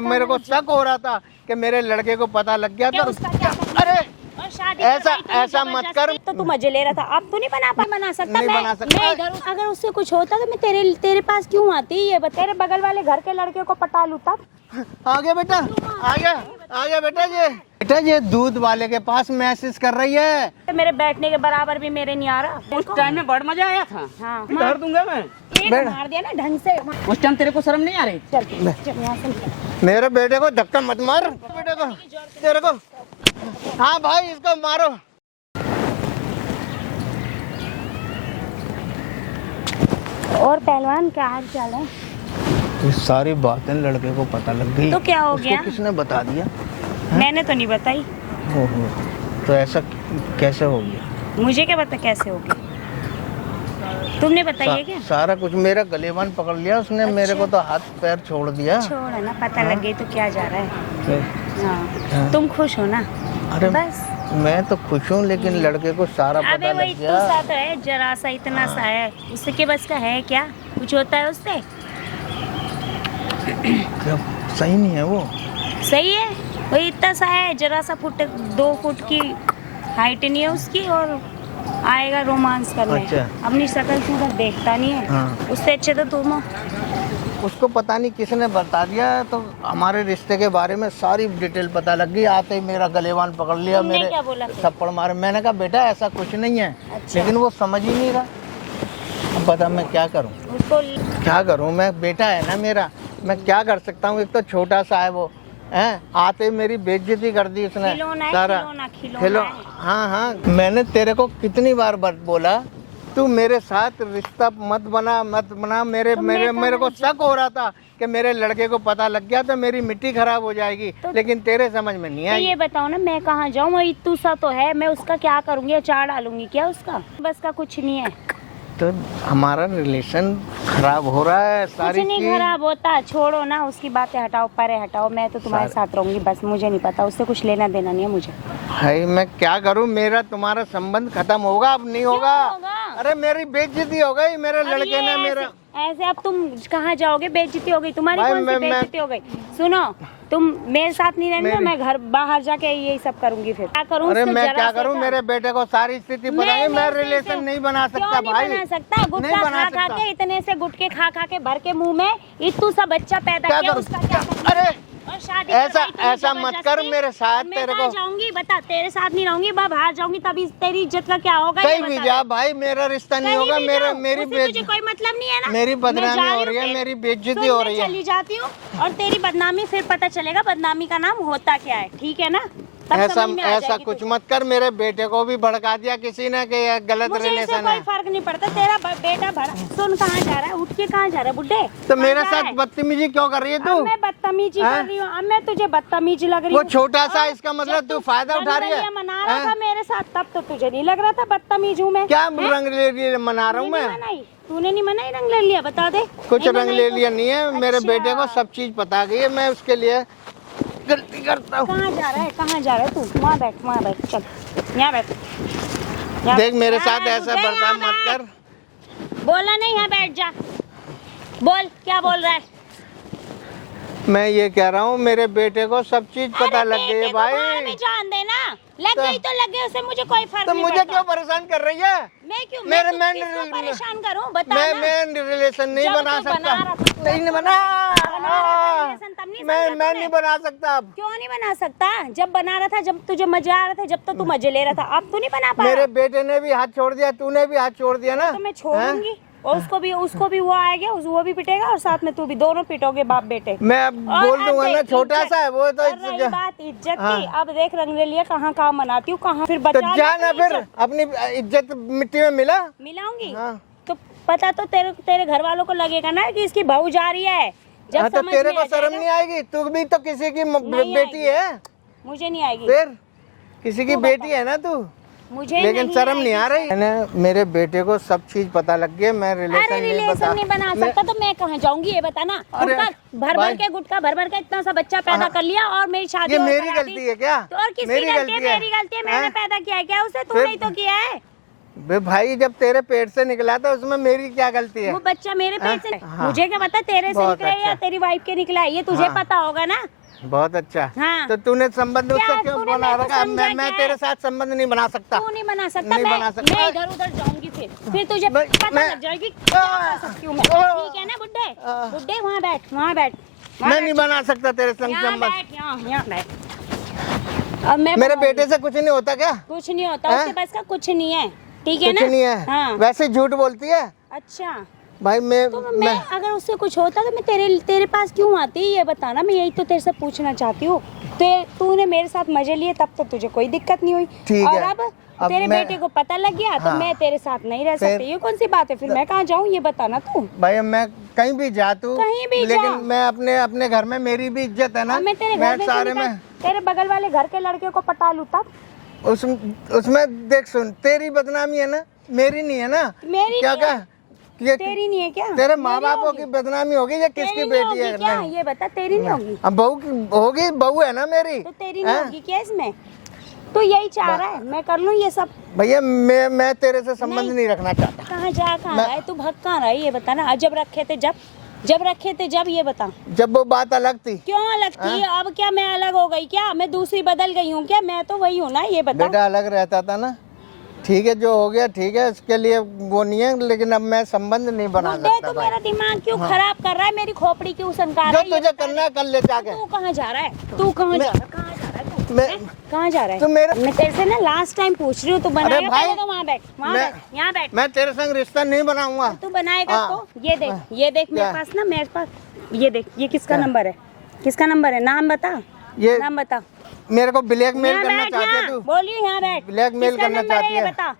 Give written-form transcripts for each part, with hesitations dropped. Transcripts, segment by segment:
मेरे को शक हो रहा था कि मेरे लड़के को पता लग गया तो अरे ऐसा मत कर। तो तू मजे ले रहा था, अब तो नहीं बना सकता। नहीं बना सकता। मैं इधर अगर उससे कुछ होता तो मैं तेरे पास क्यों आती? ये बता, तेरे बगल वाले घर के लड़के को पटा लूं तब। आ गया बेटा, आ गया बेटा ये दूध वाले के पास मैसेज कर रही है। मेरे बैठने के बराबर भी मेरे नहीं आ रहा। उस टाइम में बड़ मजा आया था। हाँ, धर दूंगा मैं। एक मार दिया ना ढंग से। उस टाइम तेरे को शर्म नहीं आ रही? चल यहाँ से। मेरे बेटे को धक्का मत मार, बेटे को तेरे को। हाँ भाई इसको मारो। और पहलवान क्या हाल चाल है? ये सारी बातें लड़के को पता लग गई तो क्या हो उसको गया? किसने बता दिया? मैंने तो नहीं बताई। ओहो, तो ऐसा कैसे हो गया? मुझे क्या पता कैसे हो गया? तुमने बताइए क्या? सारा कुछ मेरा गलेवान पकड़ लिया उसने। अच्छा। मेरे को तो हाथ पैर छोड़ दिया। छोड़ है ना, पता लग गई तो क्या जा रहा है। हाँ। हाँ। तुम खुश हो ना? अरे बस मैं तो खुश हूँ, लेकिन लड़के को सारा अबे पता वही लग तो गया। सा तो है, जरा सा इतना सा है, उसके बस का है क्या? कुछ होता है उससे? क्या सही नहीं है वो? सही है, वही इतना सा है, जरा सा 2 फुट की हाइट नहीं है उसकी, और आएगा रोमांस करने। अच्छा। अपनी शक्ल से देखता नहीं है। हाँ। उससे अच्छे तो तुम हो। उसको पता नहीं किसने बता दिया, तो हमारे रिश्ते के बारे में सारी डिटेल पता लग गई। आते ही मेरा गलेवान पकड़ लिया, तुमने मेरे क्या बोला फिर? थप्पड़ मारे। मैंने कहा बेटा ऐसा कुछ नहीं है। अच्छा। लेकिन वो समझ ही नहीं रहा। अब बता मैं क्या करूं? उसको क्या करूं मैं? बेटा है ना मेरा, मैं क्या कर सकता हूँ? एक तो छोटा सा है वो, हैं? आते ही मेरी बेइज्जती कर दी उसने। खिलौना है, सारा खिलौना है। हाँ, मैंने तेरे को कितनी बार बोला तू मेरे साथ रिश्ता मत बना। मेरे को शक हो रहा था कि मेरे लड़के को पता लग गया तो मेरी मिट्टी खराब हो जाएगी। लेकिन तेरे समझ में नहीं तो आई। ये बताओ ना, मैं कहाँ जाऊँ? वही तू सा तो है, मैं उसका क्या करूँगी? अचार डालूंगी क्या उसका? बस का कुछ नहीं है। तो हमारा रिलेशन खराब हो रहा है। कुछ सारी नहीं चीज खराब होता, छोड़ो ना उसकी बातें, हटाओ परे हटाओ। मैं तो तुम्हारे साथ रहूंगी बस, मुझे नहीं पता, उससे कुछ लेना देना नहीं है मुझे। भाई मैं क्या करूं? मेरा तुम्हारा संबंध खत्म होगा? अब नहीं होगा। होगा? अरे मेरी बेइज्जती हो गई, मेरे अब लड़के ये ने ऐसे- मेरा। ऐसे अब तुम कहाँ जाओगे? बेइज्जती हो गई तुम्हारी। भाई, कौन सी बेइज्जती हो गई? सुनो, तुम मेरे साथ नहीं रहना, मैं घर बाहर जाके यही सब करूंगी। फिर क्या करूँ? अरे मैं क्या करूं? मेरे बेटे को सारी स्थिति पता है। मैं रिलेशन नहीं बना सकता भाई। नहीं बना सकता? गुटखा खा के, इतने से गुटके खा के भर के मुंह में इतू सा बच्चा पैदा क्या किया, करूं? उसका क्या करना? अरे और शादी ऐसा करवाई तुमने ऐसा मत कर जबरदस्ती। मेरे साथ। मैं तेरे कहाँ को जाऊंगी? बता, तेरे साथ नहीं रहूंगी, बाहर जाऊंगी, तभी तेरी इज्जत का क्या होगा? ये कहीं भी बता। जा भाई, मेरा रिश्ता नहीं कहीं होगा। भी मेरा जाओ, मेरी उससे तुझे कोई मतलब नहीं है ना। मेरी मैं बदनामी जा हो हूँ रही है, फिर। मेरी बेइज्जती सुन, हो मैं रही है। चली जाती हूँ और तेरी बदनामी फिर पता चलेगा बदनामी का नाम होता क्या है। ठीक है ना? तब समझ में आ ऐसा जाएगी कुछ तुझे। मत कर। मेरे बेटे को भी भड़का दिया किसी ने कि ये गलत मुझे इससे रिलेशन कोई है। फर्क नहीं पड़ता। तेरा बेटा भड़ा सुन, कहाँ जा रहा है? उठ के कहाँ जा रहा है बुड्ढे? तो कहाँ मेरे जा रहा साथ है? बदतमीजी क्यों कर रही है अब तू? मैं बदतमीजी कर रही हूँ? अब मैं तुझे बदतमीज लग रही वो हूँ? छोटा सा, हाँ? इसका मतलब जब तू फायदा उठा रही है? रंगरलिया मना रहा था हैं? मेरे साथ, तब तो तुझे नहीं लग रहा था बदतमीज हूँ मैं? क्या हैं? रंग ले लिए मना रहा हूँ तूने मैं? नहीं मनाई? तूने नहीं मनाई रंग ले लिया? बता दे। कुछ नहीं रंग मनाई ले तो? लिया नहीं है। मेरे अच्छा। बेटे को सब चीज पता गई है। मैं उसके लिए गलती करता हूँ। कहाँ जा रहा है? कहाँ जा रहा है तू? वहाँ बैठ, चल यहाँ बैठ। यहाँ देख मेरे बैठ। साथ हाँ, ऐसा बुड्ढे, बर्ताव यहाँ मत बैठ। कर। बोला नहीं है? बैठ जा। बोल, क्या बोल रहा है? मैं ये कह रहा हूँ मेरे बेटे को सब चीज पता अरे लग गई है बेटे को बाहर भाई। में जान देना। लग गई तो लग गई, उससे मुझे कोई फर्क तो नहीं मुझे पड़ता। क्यों परेशान कर रही है? मैं किसको परेशान करूं? बता ना। मैं रिलेशन नहीं जब बना तू बना सकता। रहा था, नहीं बना। relation तब नहीं समझा मैं तूने? नहीं बना सकता अब। क्यों नहीं बना सकता? जब बना रहा था, जब तुझे मजा आ रहा था, जब तो तू मजे ले रहा था, अब तू नहीं बना पा मेरे रहा। बेटे ने भी हाथ छोड़ दिया, तूने भी हाथ छोड़ दिया ना। तो मैं छोड़ूंगी और उसको भी वो आएगा, वो भी पिटेगा और साथ में तू भी, दोनों पिटोगे बाप बेटे। मैं अब और बोल अब दूंगा ना, देख, छोटा इज्जत- सा है वो तो। और रही बात इज्जत हाँ। की, अब देख रंग ले लिया, कहाँ मनाती हूँ, कहाँ फिर तो बचा जा ना अपनी फिर, इज्जत। अपनी इज्जत मिट्टी में मिला। मिलाऊंगी। हाँ। तो पता तो तेरे घर वालों को लगेगा ना कि इसकी बहू जा रही है। जब हाँ, तो समझ तेरे में को आ शर्म जाएगा। नहीं आएगी? तू भी तो किसी की नहीं बेटी आएगी। है। मुझे नहीं आएगी। फिर किसी की तू बेटी है ना तू। मुझे लेकिन शर्म नहीं आ आएगी। रही। मैंने मेरे बेटे को सब चीज पता लग गई। मैं अरे रिलेशन रिलेशन नहीं बना सकता तो मैं कहाँ जाऊंगी? ये बता ना। अरे गुटखा भर के इतना सा बच्चा पैदा कर लिया और मेरी शादी ये और मेरी करा दी। गलती है क्या? तो और किसकी मेरी गलती है? गलती है। मेरी गलती है, मैंने हैं? पैदा किया है क्या उसे? फिर- तूने ही तो किया है। बे भाई जब तेरे पेट से निकला था उसमें मेरी क्या गलती है? वो बच्चा मेरे पेट से हाँ। मुझे क्या पता तेरे से बहुत निकला है या अच्छा। तेरी वाइफ के निकला है, ये तुझे हाँ। पता होगा ना। बहुत अच्छा। हाँ। तो तूने संबंध क्या उससे क्यों तूने बना मेरे को रखा? समझा मैं क्या तेरे है? साथ संबंध नहीं बना सकता। तू नहीं बना सकता, नहीं बना सकता। मैं इधर उधर जाऊंगी फिर तुझे मैं- पता मैं- लग जाएगी क्या कर सकती हूँ मैं। ठीक है ना बुड्ढे? बुड्ढे वहाँ बैठ, वहाँ बैठ, मैं नहीं बना सकता तेरे संग यहाँ संबंध। बैठ, यहाँ बैठ। अब मैं मेरे बताऊंगी। बेटे से कुछ नहीं होता क्या? कुछ नहीं होता, हैं? उसके पास का कुछ नहीं है, ठीक है कुछ ना? नहीं है। हाँ। वैसे झूठ बोलती है अच्छा, भाई। तो मैं अगर उससे कुछ होता तो मैं तेरे पास क्यों आती, ये बताना। मैं यही तो तेरे से पूछना चाहती हूँ। तूने मेरे साथ मजे लिए तब तो तुझे कोई दिक्कत नहीं हुई, ठीक और है। अब अब तेरे मैं- बेटे को पता लग गया तो हाँ। मैं तेरे साथ नहीं रह फिर- सकती। ये कौन सी बात है? फिर मैं कहाँ जाऊँ, ये बताना तू। भाई मैं कहीं भी जा तू, कहीं भी लेकिन जा। मैं अपने घर में मेरी भी इज्जत है ना। और मैं तेरे घर में सारे में तेरे बगल वाले घर के लड़के को पटा लूँ तब? उसमें देख सुन, तेरी बदनामी है ना, मेरी नहीं है ना। मेरी क्या नहीं है। क्या ये तेरी नहीं है क्या? तेरे माँ मेरी बापों होगी। की बदनामी होगी या तेरी किसकी नहीं बेटी होगी है? क्या? नहीं। ये बता, तेरी नहीं होगी? अब बहू की होगी, बहू है ना मेरी। तो तेरी नहीं हैं? होगी क्या इसमें? तो यही चाह रहा है मैं कर लूँ ये सब? भैया मैं तेरे से संबंध नहीं रखना चाहता। कहाँ जा कहाँ रहा है तू, भग कहाँ रहा है ये बता ना। जब रखे थे जब ये बता। जब वो बात अलग थी। क्यों अलग थी? अब क्या मैं अलग हो गई क्या? मैं दूसरी बदल गई हूँ क्या? मैं तो वही हूँ ना, ये बता। बेटा अलग रहता था ना, ठीक है जो हो गया ठीक है, उसके लिए वो नहीं है, लेकिन अब मैं संबंध नहीं बना बुड्ढे, सकता तू भाई। मेरा दिमाग क्यों खराब कर रहा है? मेरी खोपड़ी क्यों सनका जो रहा है? ये तुझे बता। करना है कर ले जाके। तू कहाँ जा रहा है? तू कहाँ जा रहा है? कहाँ जा रहा है तू? मैं- हैं? कहाँ जा रहा है? तू मेरा- मैं तेरे से ना लास्ट टाइम पूछ रही हूँ, तू बनाएगा? भाई, पहले तो वहाँ बैठ, वहाँ मैं- बैठ, यहाँ बैठ। मैं तेरे संग रिश्ता नहीं बनाऊंगा। तू बनाएगा हाँ। तो ये देख मेरे क्या? पास ना, मेरे पास ये देख, ये किसका क्या? नंबर है? किसका नंबर है? नाम बता, ये नाम बता। मेरे को ब्लैकमेल यहाँ करना बैठ, चाहती है यहाँ तू? बोलियो, यहाँ बैठ। ब्लैकमेल किसका करना नंबर चाहती ये है? बता।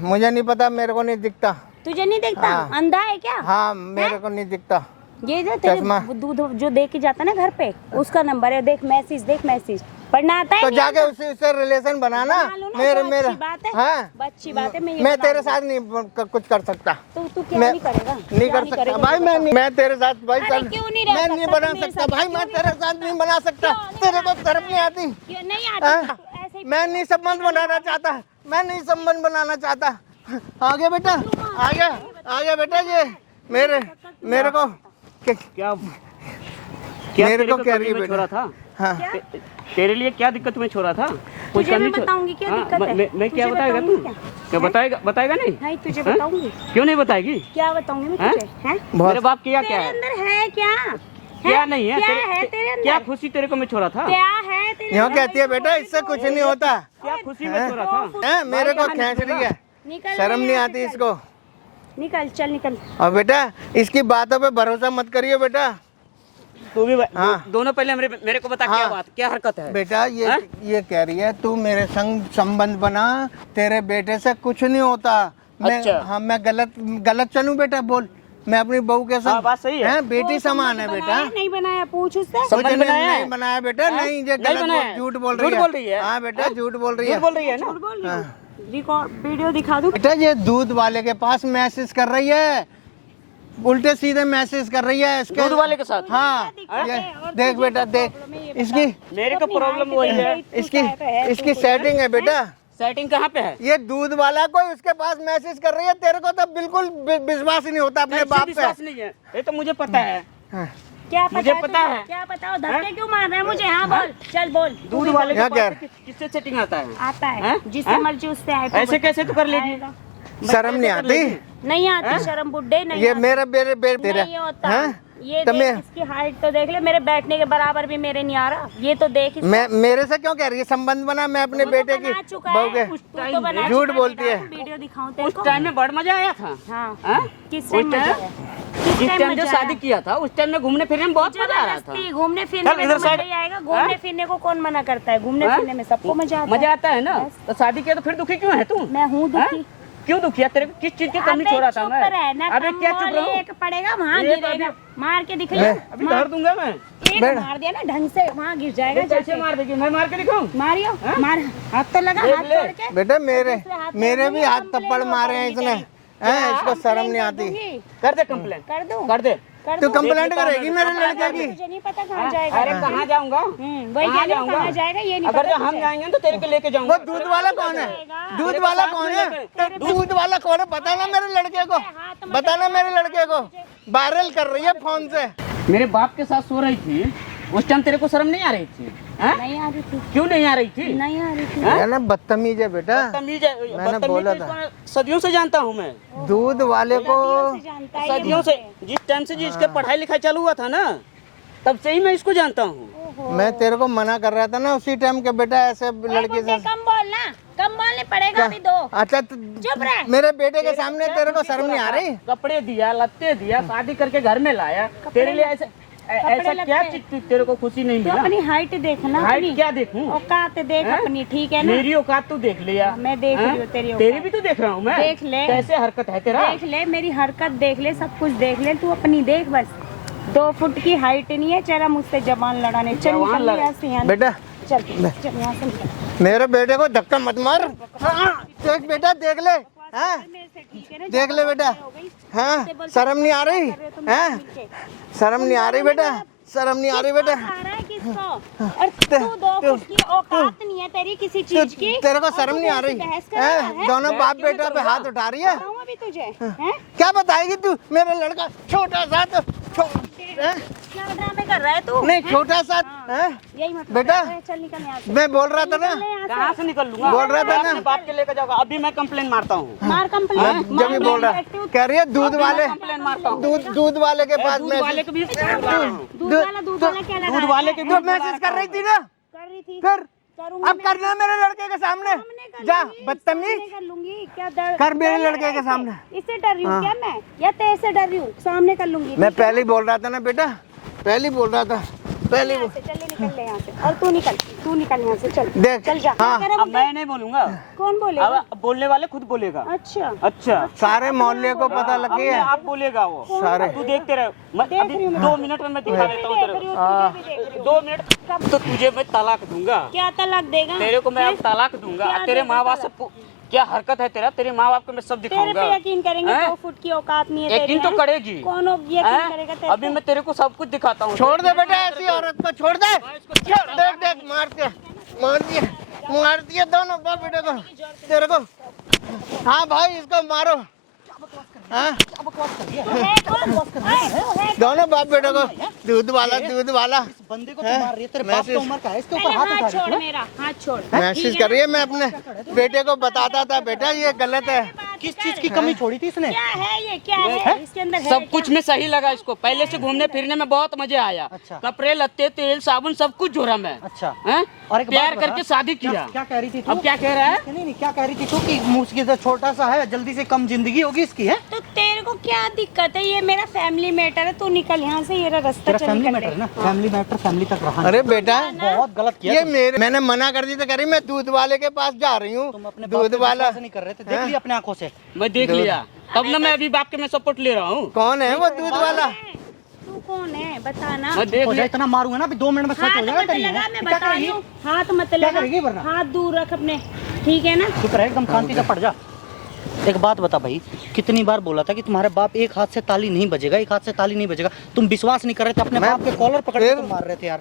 मुझे नहीं पता, मेरे को नहीं दिखता। तुझे नहीं दिखता? हाँ। अंधा है क्या? हाँ मेरे को नहीं दिखता। ये जो चश्मा। तेरे दूध जो दे के जाता ना घर पे, उसका नंबर है। देख मैसेज पढ़ना आता है? तो नहीं जाके आता? उससे रिलेशन बनाना। बना लो ना, मेरे तो मेरा अच्छी बात है। हाँ अच्छी बात है। मैं ये मैं बना तेरे लूंगी। साथ नहीं कुछ कर सकता। तू क्या मैं नहीं करेगा? नहीं क्या कर सकता करेगा भाई। ये मैं बता। नहीं, मैं तेरे साथ भाई अरे चल, क्यों नहीं रह मैं नहीं सकता? बना तू मेरे सकता साथ भाई। क्यों मैं नहीं तेरे रह साथ नहीं बना सकता। क्यों नहीं तेरे बना को शर्म नहीं आती? ये नहीं हाँ? आती तो ऐसे ही मैं नहीं संबंध बनाना चाहता, मैं नहीं संबंध बनाना चाहता। आगे बेटा, आगे बेटा। ये मेरे को क्या क्या मेरे तेरे को को क्या कमी रही में बेटा? छोड़ा था? हाँ तेरे लिए क्या दिक्कत तुम्हें छोड़ा था? कोई तुझे मैं कमी छो- बताऊंगी क्या हाँ, दिक्कत है? मैं क्या तुझे बताएगा तू? बताऊंगी क्या? क्या बताएगा नहीं? नहीं तुझे हाँ? बताऊंगी। क्यों नहीं बताएगी? क्या बताऊंगी मैं हैं? तुझे? हैं? मेरे बाप किया क्या तेरे है? अंदर है क्या? क्या नहीं है? क्या है तेरे अंदर? क्या खुशी तेरे को मैं छोड़ा था? क्या है तेरे यूँ अंदर? कहती है बेटा, इससे कुछ नहीं होता। क्या खुशी में छोड़ा था? हैं? मेरे को खींच रही है, निकल शर्म नहीं यहाँ आती से, चल। इसको। निकल, चल निकल। और बेटा इसकी बातों पे भरोसा मत करियो बेटा। तू भी हाँ। दोनों पहले मेरे को बता क्या हाँ। बात, क्या हरकत है? बेटा ये कह रही है तू मेरे संग संबंध बना, तेरे बेटे से कुछ नहीं होता। मैं अच्छा। हाँ मैं गलत चलूं बेटा? बोल, मैं अपनी बहू के हाँ, संग बात सही है। हैं? बेटी वो समान है संबंध बेटा। बनाया, नहीं बनाया? पूछ उससे। कुछ संबंध बनाया है? नहीं बनाया बेटा। हाँ? नहीं ये नहीं गलत बनाया है? झूठ बोल झूठ बोल रही है? हाँ बेटा झूठ बोल रही झूठ है। बोल रही है ना? झूठ बोल रही हाँ। हूँ। रिकॉर्ड वीडियो दिखा दूँ? बेटा ये दूध वाले के पास मैसेज कर रही है, उल्टे सीधे मैसेज कर रही है इसके दूध वाले के साथ? हाँ ये देख बेटा देख, इसकी मेरे को प्रॉब्लम वही है। इसकी सेटिंग है बेटा। सेटिंग कहाँ पे है? ये दूध वाला कोई उसके पास मैसेज कर रही है, तेरे को तो बिल्कुल विश्वास ही नहीं होता अपने नहीं, बाप पे। विश्वास नहीं है, ये तो मुझे पता है। हाँ। क्या पता मुझे है पता तुझे? है। क्या पता है? धक्के क्यों मार रहा है मुझे? हाँ बोल, चल बोल। दूध वाले के यहाँ पास क्या? से किससे सेटिंग आता है? आता है हैं? जिससे हैं? मर्जी उससे आए तो ऐसे बता। कैसे तू कर लेगी? आएगा। शर्म नहीं आती? नहीं आती शर्म बुड्ढे, नहीं ये आती। मेरा तेरा नहीं होता। हैं? ये तो देख, मैं इसकी हाइट तो देख ले, मेरे बैठने के बराबर भी मेरे नहीं आ रहा। ये तो देख इसको। मैं मेरे से क्यों कह रही है संबंध बना? मैं अपने तू तो बेटे की बना चुका बहू है। के तू तो बना झूठ चुका बोलती है। वीडियो दिखाऊं तेरे उस को? टाइम में बड़ मजा आया था। हाँ। हैं? किस उस टाइम टाइम- मजा आया? किस जिस टाइम जो मजा शादी आया? किया था उस टाइम में घूमने फिरने में बहुत मजा आ रहा था। जबरदस्ती घूमने फिरने चल में इधर तो मजा साइड। ही आएगा। घूमने हैं? फिरने को कौन मना करता है? घूमने हैं? फिरने में सबको मजा आता है। मजा आता है ना? तो शादी किया तो फिर दुखी क्यों है तू? मैं हूँ दुखी। हैं? क्यों दुखी है? तेरे को किस चीज की कमी अबे छोड़ा था चुप मैं? रहना, अबे क्या चुप कम्बल रहूं? एक पड़ेगा वहाँ एक गिरेगा। मार के दिखाइए। मैं- अभी धर दूंगा मैं। एक मार दिया ना ढंग से, वहाँ गिर जाएगा। ये कैसे जाके। मार देगी? मैं मार के दिखाऊं? मारियो, हैं? मार। हाथ तो लगा, देख हाथ ले। तोड़ के। बेटा मेरे दूसरे हाथ मेरे में भी हाथ कंप्लेन थप्पड़ वो मारे हैं करूंगी इसने तेरी। हैं? इसको शर्म नहीं कंप्लेन आती। कर दूंगी। कर दे कंप्लेन। कर दूं? कर दे। कर तू दो। कंप्लेंट करेगी मेरे लड़के की? मुझे नहीं पता कहाँ जाएगा। अरे कहाँ जाऊंगा? वही कहाँ कह रही हूँ, जाऊंगा? कहाँ जाएगा ये नहीं अगर पता जो हम तुझे। जाएंगे तो तेरे को लेके वो जाऊंगा। दूध वाला कौन है? दूध वाला कौन है? दूध वाला कौन है? बताना मेरे लड़के को, बताना मेरे लड़के को। वायरल कर रही है फोन से। मेरे बाप के साथ सो रही थी, उस टाइम तेरे को शर्म नहीं आ रही थी? हैं? नहीं आ रही थी, क्यों नहीं आ रही थी? नहीं आ रही थी। है ना, बदतमीज है बेटा। बदतमीज है, मैंने बदतमीज बोला तो था। इसको सदियों से जानता हूँ मैं। दूध वाले को सदियों से जानता है ये सदियों से, मुझे। जिस टाइम से जिसके पढ़ाई लिखाई चालू हुआ था ना, तब से ही मैं इसको जानता हूँ। ओहो। मैं तेरे को मना कर रहा था ना उसी टाइम के बेटा ऐसे लड़की मुझे से। कम बोलना, कम बोलने पड़ेगा अभी दो। अच्छा चुप रह। मेरे बेटे के सामने तेरे को शर्म नहीं आ रही? कपड़े दिया, लत्ते दिया, शादी करके घर में लाया, तेरे लिए ऐसे ऐसा क्या लगते। चीज तेरे को खुशी नहीं तो मिला? अपनी हाइट देखना, हाइट अपनी क्या देखूं? औकात देख हैं? अपनी, ठीक है ना? मेरी औकात तू देख लिया। मैं देख रही हूँ हैं? तेरी तेरी औकात। भी तो देख रहा हूँ मैं। देख ले। कैसे हरकत है तेरा? देख ले मेरी हरकत, देख ले सब कुछ देख ले, तू अपनी देख बस। 2 फुट की हाइट नहीं है, चला मुझसे जबान लड़ाने। चल जबान निकल लड़- यहाँ से, यहाँ बेटा चल चल यहाँ से निकल। मेरे बेटे को धक्का मत मार। हाँ, देख बेटा देख ले। हाँ, मेरे से ठीक है ना? देख ले बेटा। हो गई। हाँ, शर्म नहीं आ रही? हाँ, शर्म नहीं आ रही बेटा? शर्म नहीं आ रही बेटा? आ रहा है किसको? और तू 2 फुट की औकात नहीं है तेरी किसी चीज की। तेरे को और शर्म तू नहीं आ मेरे रही? से बहस कर रहा हैं? है? दोनों बाप बेटा पे हाथ उठा रही है। बताऊं अभी तुझे, हैं? क्या बताएगी तू? मेरा लड़का छोटा सा तो हैं? क्या ड्रामे कर रहा है तू? नहीं हैं? छोटा सा हैं? यही मतलब बेटा, है। चल निकल यहाँ से। मैं बोल रहा था ना, निकल यहाँ से। कहाँ से निकल लूंगा? बोल रहा था मैं ना। अपने बाप के लेकर जाऊंगा। अभी मैं कंप्लेन मारता हूँ। मार कंप्लेन, जब भी बोल रहा कह रही है दूध वाले, कंप्लेन मारता हूँ। दूध वाले के पास दूध वाले को भी दूध वाला क्या लगा? दूध वाले के भी तो मैसेज कर रही थी ना, कर रही थी। फिर करूंगी अब करना मेरे लड़के के सामने। जा बदतमीज, कर लूंगी क्या? डर कर मेरे डर लड़के रहा के है सामने। इससे डर रही हूँ क्या मैं, या तेरे से डर रही हूँ? सामने कर लूंगी। मैं पहले ही बोल रहा था ना बेटा, पहले ही बोल रहा था, पहले ही यहाँ से चल, निकल ले यहाँ से। और तू निकल यहाँ से। चल देख। चल जा। हाँ। क्या कह रहा अब मैं नहीं बोलूंगा। कौन बोलेगा? अब बोलने वाले खुद बोलेगा। अच्छा अच्छा, सारे मोहल्ले को पता लग अपने गया। आप बोलेगा वो। सारे तू देखते रहे। मैं देख अभी रही हूँ मैं। 2 मिनट में मैं दिखा देता हूँ तेरे को। तुझे भी देख रही हूँ। 2 मिनट तो तुझे मैं तलाक दूंगा। क्या तलाक देगा? तेरे को मैं अब तलाक दूंगा। क्या और तेरे देगा माँ बाप से क्या हरकत है तेरा, तेरे माँ बाप को मैं सब तेरे दिखाऊंगा। पे यकीन करेंगे? हैं? 2 फुट की औकात नहीं है तेरी, यकीन तो हैं? करेगी। कौन यकीन हैं? करेगा तेरे अभी मैं तेरे को सब कुछ दिखाता हूँ। छोड़ दे बेटा ऐसी औरत को, छोड़ दे। छोड़, देख देख मार दिया दोनों बाप बेटे को तेरे को। हाँ भाई इसको मारो। हाँ है कौन? है दोनों बाप बेटे को, दूध वाला बंदे को तो मार रही है, तेरे बाप की उम्र का है, इसके ऊपर पहले हाथ हाथ उठा छोड़, रही है। मेरा हाथ छोड़। मैसेज कर रही है। मैं अपने बेटे को बताता था बेटा ये गलत है। किस चीज की कमी छोड़ी थी इसने? क्या है ये, क्या है इसके अंदर? है सब कुछ में सही लगा इसको। पहले से घूमने फिरने में बहुत मजे आया। अच्छा। कपड़े लत्ते तेल साबुन सब कुछ जोड़ा मैं। अच्छा। हैं? और एक प्यार बात बता, करके शादी किया। क्या कह रही थी तू? अब क्या कह रहा है? नहीं, क्या कह रही थी तू कि मुंह की तो छोटा सा है, जल्दी से कम जिंदगी होगी इसकी, है? तो तेरे को क्या दिक्कत है? ये मेरा फैमिली मैटर है, तू निकल यहाँ से। ये रास्ता तेरा चल, फैमिली निकल मैटर है ले। ना, फैमिली मैटर फैमिली तक रहा। अरे बेटा बहुत गलत किया ये तुम। मेरे, मैंने मना कर दी तो कह रही मैं दूध वाले के पास जा रही तुम हूँ। अपने दूध वाला नहीं कर रहे थे, देख लिया अपने आंखों से। मैं देख लिया, तब ना मैं अभी बाप के मैं सपोर्ट ले रहा हूँ। कौन है वो दूध वाला? तू कौन है बताना? मैं देख हो जाए लिया। इतना मारूंगा ना, अभी 2 मिनट में सच हो हाथ जाएगा मत तेरी, लगा, है? मैं क्या बता रही करेगी? हूँ। हाथ मत क्या लगा, करेगी वरना? हाथ दूर रख अपने, ठीक है ना? चुप रह, एकदम शांति से पड़ जा। एक बात बता भाई, कितनी बार बोला था कि तुम्हारे बाप एक हाथ से ताली नहीं बजेगा, एक हाथ से ताली नहीं बजेगा। तुम विश्वास नहीं कर रहे थे, अपने बाप के कॉलर पकड़ के फिर- तुम मार रहे थे यार।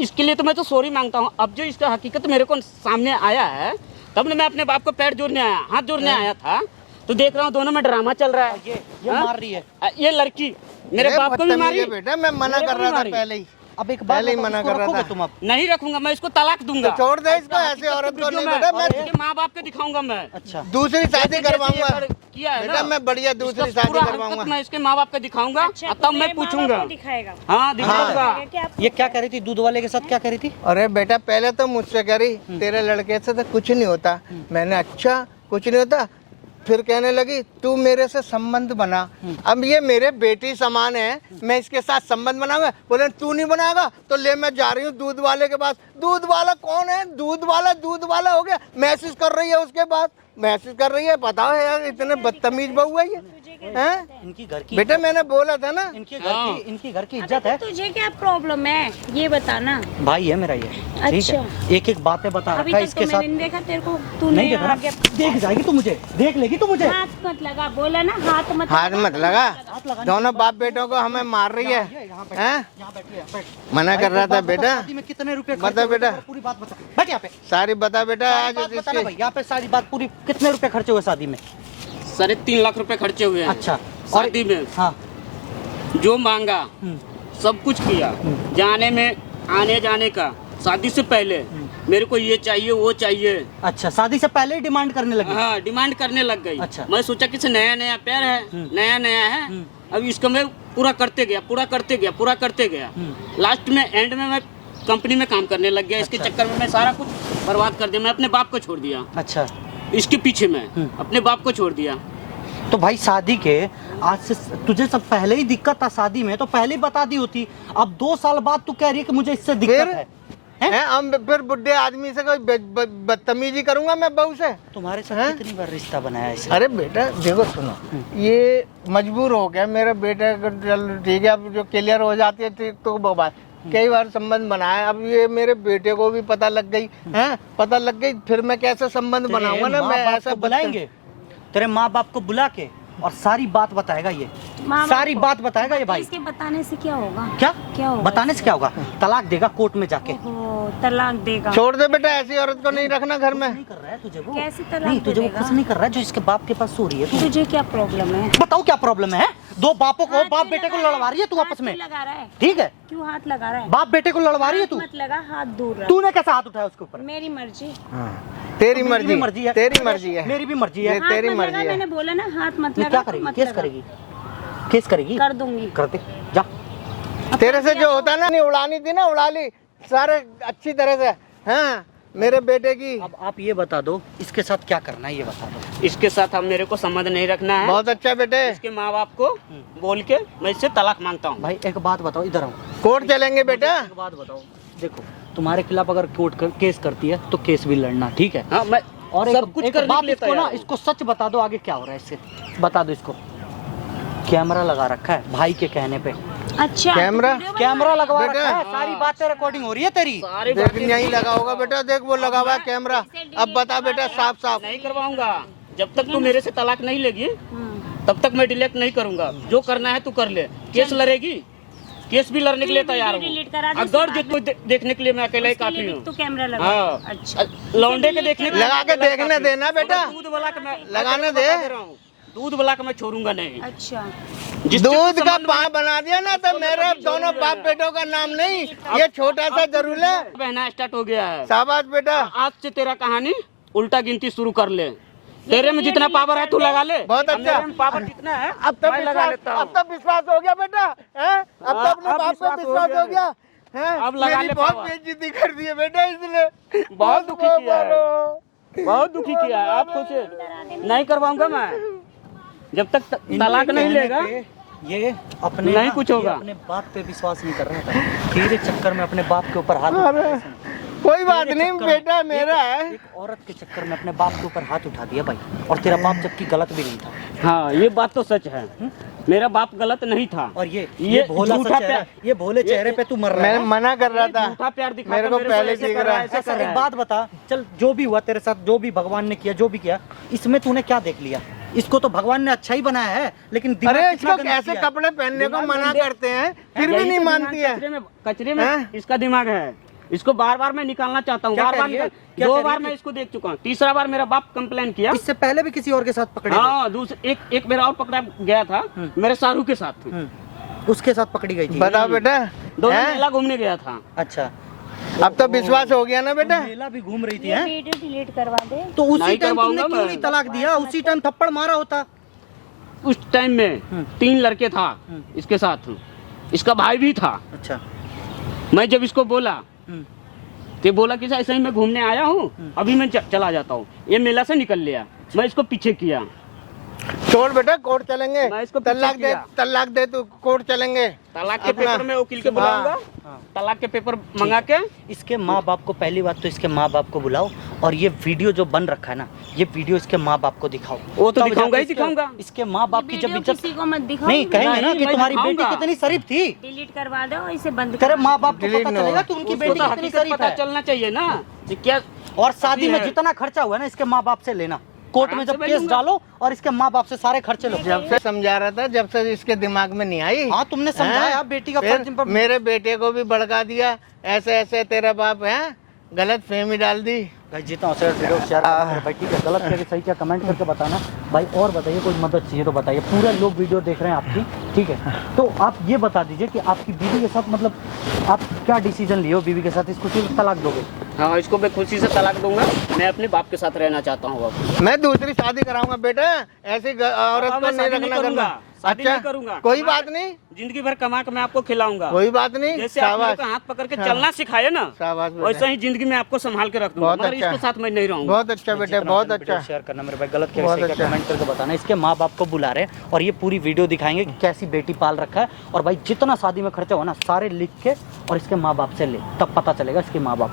इसके लिए तो मैं तो सॉरी मांगता हूँ। अब जो इसका हकीकत मेरे को सामने आया है, तब ना मैं अपने बाप को पैर जोड़ने आया, हाथ जोड़ने आया था। तो देख रहा हूँ दोनों में ड्रामा चल रहा है। ये हाँ? मार रही है। ये लड़की मेरे बाप को भी बदतमीज मारी। है बेटा, मैं मना मेरे कर को भी रहा था मारी। पहले ही। अब एक बात पहले ही बताओ, मना इसको कर रहा रखोगे था। तुम अब? नहीं रखूंगा मैं, इसको तलाक दूंगा। तो छोड़ दे इसको, ऐसे औरत को नहीं बेटा। मैं इसके माँ बाप के दिखाऊंगा मैं। अच्छा। दूसरी शादी करवाऊंगा किया है बेटा, ना? मैं बढ़िया इसका दूसरी शादी पूरा हरकत करवाऊंगा। मैं इसके माँ बाप के दिखाऊंगा, अच्छा, और तो तब मैं मेरे माँ बाप पूछूंगा। को दिखाएगा। हाँ दिखाऊंगा। क्या ये क्या कह रही थी दूध वाले के साथ, क्या कह रही थी? अरे बेटा पहले तो मुझसे कह रही तेरे लड़के से तो कुछ नहीं होता। मैंने अच्छा कुछ नहीं होता। फिर कहने लगी तू मेरे से संबंध बना। अब ये मेरे बेटी समान है, मैं इसके साथ संबंध बनाऊंगा। बोले तू नहीं बनाएगा तो ले मैं जा रही हूँ दूध वाले के पास। दूध वाला कौन है? दूध वाला हो गया। मैसेज कर रही है उसके बाद, मैसेज कर रही है। बताओ यार इतने बदतमीज बहू है ये। तुझे हैं? इनकी घर की बेटा मैंने बोला था ना, इनकी घर की इज्जत है। तुझे क्या प्रॉब्लम है ये बताना। भाई है मेरा ये, ठीक अच्छा। है। एक एक बातें बता अभी रखा है तक इसके तो साथ। मैंने नहीं देखा तेरे को, नहीं तूने देखा ना? आगे देख जाएगी तू मुझे, देख लेगी तू मुझे। हाथ मत लगा, बोला ना हाथ मत हाथ मत लगा। हाथ लगाने दोनों बाप बेटों को हमें मार रही है, यहाँ हैं? बैठी है, बैठ। मना कर रहा था बेटा। शादी में कितने रुपए खर्च बता हुए थे? बेटा। पूरी बात बता, बैठ यहाँ पे। सारी बता बेटा। सारी आज बात बता ना इसकी भाई, यहाँ पे सारी बात पूरी। कितने रुपए खर्चे हुए शादी में? 3.5 लाख रुपए खर्चे हुए हैं। अच्छा। शादी में हाँ। जो मांगा हम्म। सब कुछ किया, जाने में आने जाने का। शादी से पहले मेरे को ये चाहिए वो चाहिए। अच्छा, शादी से पहले ही डिमांड करने लगी। हाँ, डिमांड करने लग गई। अच्छा। मैं सोचा कि नया नया प्यार है, नया नया है। अब इसको मैं पूरा करते गया, पूरा करते गया, पूरा करते गया। लास्ट में एंड में मैं कंपनी में काम करने लग गया। इसके अच्छा। चक्कर में मैं सारा कुछ बर्बाद कर दिया। मैं अपने बाप को छोड़ दिया, अच्छा, इसके पीछे मैं अपने बाप को छोड़ दिया। तो भाई शादी के आज से तुझे सब पहले ही दिक्कत था शादी में, तो पहले ही बता दी होती। अब 2 साल बाद तू कह रही है कि मुझे इससे दिक्कत फिर? है। हैं? अब फिर बुढ़े आदमी से कोई बदतमीजी करूंगा मैं बहू से? तुम्हारे साथ हैं? कितनी बार रिश्ता बनाया इसे? अरे बेटा देखो सुनो, ये मजबूर हो गया मेरा बेटा। चल ठीक है, अब जो क्लियर हो जाती है ठीक तो वो बात। कई बार संबंध बनाया, अब ये मेरे बेटे को भी पता लग गई है, पता लग गई। फिर मैं कैसे संबंध बनाऊंगा ना? मैं ऐसा बुलाएंगे, तेरे माँ बाप को बुला के और सारी बात बताएगा ये, माँ बाप सारी को। बात बताएगा ये भाई। इसके बताने से क्या होगा? क्या क्या होगा? बताने से क्या होगा? तलाक देगा कोर्ट में जाके। ओहो, तलाक देगा। छोड़ दे बेटा, ऐसी औरत को नहीं रखना घर में। नहीं कर रहा है तुझे वो? कैसे तलाक नहीं, तुझे वो देगा? कुछ नहीं कर रहा है जो इसके बाप के पास सो रही है तू। तुझे क्या प्रॉब्लम है? बताओ क्या प्रॉब्लम है? 2 बापों को, हाथ बाप क्यों बेटे को लगा रहा लड़वा रही है तू आपस में, हाथ क्यों लगा रहा है? ठीक है? क्यों हाथ लगा रहा है? बाप बेटे को लड़वा रही है तू। हाथ मत लगा, हाथ दूर रख। तूने कैसा हाथ उठाया उसके ऊपर? मेरी मर्जी। तेरी मेरी भी मर्जी है, तेरी मर्जी है। मेरी भी मर्जी है। ये हाथ तेरी मत मर्जी लगा, है। मैंने बोला ना हाथ मत ये लगा। क्या तो करेगी? मत केस लगा। करेगी? केस करेगी? कर दूंगी। करते जा। तेरे से जो होता ना, नहीं उड़ानी थी ना, उड़ा ली सारे अच्छी तरह से। हाँ, मेरे बेटे की। अब आप ये बता दो इसके साथ क्या करना है, ये बता दो। इसके साथ अब मेरे को संबंध नहीं रखना है। बहुत अच्छा बेटे, इसके माँ बाप को बोल के मैं इससे तलाक मांगता हूँ। भाई एक बात बताओ, इधर आओ। कोर्ट चलेंगे बेटा। एक बात बताओ, देखो तुम्हारे खिलाफ अगर कोर्ट केस करती है तो केस भी लड़ना, ठीक है? हाँ, मैं और सब कुछ एक करने बात के लिए इसको ना, तैयार हूँ। इसको सच बता दो आगे क्या हो रहा है इससे, बता दो इसको। कैमरा लगा रखा है भाई के कहने पे, अच्छा, कैमरा? तो वीडियो कैमरा लगवा बेटा। रखा है, सारी बातें रिकॉर्डिंग हो रही है तेरी। सारी देख बातें यहीं लगा होगा बेटा, देख वो लगा हुआ है कैमरा। अब बता बेटा साफ साफ। नहीं करवाऊंगा। जब तक तू मेरे से तलाक नहीं लेगी हम्म। तब तक मैं डिलीट नहीं करूंगा। जो करना है तू कर ले। केस लड़ेगी, केस भी लड़ने के लिए तैयार हूँ। डिलीट करा दे, अगर जो तू देखने के लिए मैं अकेला ही उसके काफी लिए हूँ। भी तो कैमरा लगा। हाँ, अच्छा, लौंडे के देखने के लिए लगा के अकेला ही देखने काफी हूँ। देना बेटा। दूध वाला का मैं लगाने बता दे। रहा हूँ, दूध वाला का मैं छोड़ूंगा नहीं। अच्छा। जिससे दूध तू का संबंध पा बना दिया ना तो मेरे दोनों बाप बेटों का नाम नहीं, ये छोटा सा जरूर है। बहना स्टार्ट हो गया है। शाबाश बेटा, आज से तेरा कहानी उल्टा गिनती शुरू कर ले। तेरे में जितना पावर है तू लगा ले। बहुत अब अच्छा। मेरे में पावर कितना है अब तो मैं लगा लेता विश्वास, हूँ। अब तो विश्वास हो गया बेटा, हैं? अब तो अपने अब बाप पे विश्वास हो विश्वास गया हो गया, हैं? अब लगा मेरी ले बहुत पावर। बेइज्जती कर दी है बेटा इसने। बहुत दुखी किया है। बोलो। बहुत दुखी किया है। आप सोचे नहीं करवाऊंगा मैं जब तक तलाक इनके नहीं कहने लेगा। पे ये अपने नहीं ना, कुछ ये होगा। अपने बाप पे विश्वास नहीं कर रहा था, तेरे चक्कर में अपने बाप के ऊपर हाथ उठा अरे, दिया इसने। कोई बात तेरे नहीं चक्कर में बेटा, मेरा है। एक औरत के चक्कर में अपने बाप के ऊपर हाथ उठा दिया भाई, और तेरा बाप जबकि गलत भी नहीं था। हाँ, ये बात तो सच है। मेरा बाप गलत नहीं था। और ये ये भोला सा झूठा चेहरा, प्यार- ये भोले चेहरे पे तू मर रहा मैं है। मना कर रहा था, झूठा प्यार दिखाता मेरे को पहले ऐसे दिख कर रहा है। ऐसे ऐसा कर एक रहा है। बात बता, चल जो भी हुआ तेरे साथ, जो भी भगवान ने किया, जो भी किया, इसमें तूने क्या देख लिया? इसको तो भगवान ने अच्छा ही बनाया है, लेकिन दिमाग अरे कितना इसको गंदा कैसे किया है। कपड़े पहनने को दिमाग मना गंदे- करते हैं, फिर भी यही नहीं तो मानती दिमाग है। कचरे में हैं? इसका दिमाग है। इसको बार बार मैं निकालना चाहता हूँ। क्या बार कह बार रही है? निकाल- क्या दो कह रही बार है? मैं इसको देख चुका हूँ। तीसरा बार मेरा बाप कंप्लेन किया। इससे पहले भी किसी और के साथ पकड़े गए। हाँ, दूसरे एक मेरा और पकड़ा गया था, मेरे शाहरुख के साथ। उसके साथ पकड़ी गई थी। बताओ बेटा, दोनों हैं? मेला घूमने गया था। अच्छा, अब तो विश्वास हो गया ना बेटा। मेला भी घूम रही थी ये हैं? वीडियो डिलीट करवा दे। तो उसी नहीं टाइम तुमने करवाऊंगा क्यों मैं। नहीं तलाक दिया? उसी टाइम थप्पड़ मारा होता। उस टाइम में 3 लड़के था इसके साथ। इसका भाई भी था। अच्छा। मैं जब इसको बोला हम्म। तो बोला कि ऐसे ही मैं घूमने आया हूँ, अभी मैं चला जाता हूँ। ये मेला से निकल लिया। मैं इसको पीछे किया। छोड़ बेटा, कोर्ट चलेंगे। मैं इसको तलाक पीछे दे, किया। तलाक दे, तू कोर्ट चलेंगे। तलाक के अपना- पेपर में वकील के बुलाऊंगा, तलाक के पेपर मंगा के। इसके माँ बाप को, पहली बात तो इसके माँ बाप को बुलाओ, और ये वीडियो जो बन रखा है ना, ये वीडियो इसके माँ बाप को दिखाओ। वो तो तब दिखाऊंगा ही जाके दिखाऊंगा। इसके माँ बाप की जब वीडियो इज्जत किसी को मत दिखाओ, नहीं कहेंगे ना नहीं, कि मैं तुम्हारी बेटी दिखाऊंगा। कितनी शरीफ थी, डिलीट करवा दो, इसे बंद तेरे करवा माँ दो। बाप को Delete पता नहीं चलेगा होगा। कि उनकी उसको बेटी तो कितनी हकीकत शरीफ पता है। चलना चाहिए ना कि क्या। और शादी में है। जितना खर्चा हुआ है ना, इसके माँ बाप से लेना, कोर्ट में आराम जब से मैं केस लूंगा। डालो और इसके माँ बाप से सारे खर्चे लो। जब से समझा रहा था, जब से इसके दिमाग में नहीं आई। हाँ, तुमने समझाया, हैं? बेटी का फिर फर्ज पर मेरे बेटे को भी भड़का दिया, ऐसे ऐसे तेरा बाप है, गलत फहमी डाल दी। भाई जितना हो सके वीडियो शेयर करना भाई, ठीक है, गलत क्या सही क्या कमेंट करके बताना भाई। और बताइए, कोई मदद चाहिए तो बताइए, पूरे लोग वीडियो देख रहे हैं आपकी, ठीक है। तो आप ये बता दीजिए कि आपकी बीवी के साथ मतलब आप क्या डिसीजन लिए हो बीवी के साथ, इसको सिर्फ तलाक दोगे? हाँ, इसको मैं खुशी से तलाक दूंगा। मैं अपने बाप के साथ रहना चाहता हूँ अब। मैं दूसरी शादी कराऊंगा बेटा, ऐसी औरत पापा, को मैं नहीं शादी नहीं रखना करूंगा, करना। शादी अच्छा, नहीं करूंगा। कोई बात नहीं, जिंदगी भर कमा के मैं आपको खिलाऊंगा। कोई बात नहीं। जैसे आप मेरे शाबाश, को हाथ पकड़ के हाँ। चलना सिखाए ना, शाबाश बेटा। वैसे ही जिंदगी में आपको संभाल के रख दूंगा। बहुत मगर अच्छा। इसके साथ मैं नहीं रहूंगा। बहुत अच्छा बेटे, जितना बहुत हो सके वीडियो अच्छा। शेयर करना मेरे भाई, गलत क्या बहुत सही क्या अच्छा। कमेंट करके बताना। इसके माँ बाप को बुला रहे हैं और ये पूरी वीडियो दिखाएंगे कि कैसी बेटी पाल रखा है। और भाई जितना शादी में खर्चा हो ना, सारे लिख के और इसके माँ बाप से ले, तब पता चलेगा इसके माँ बाप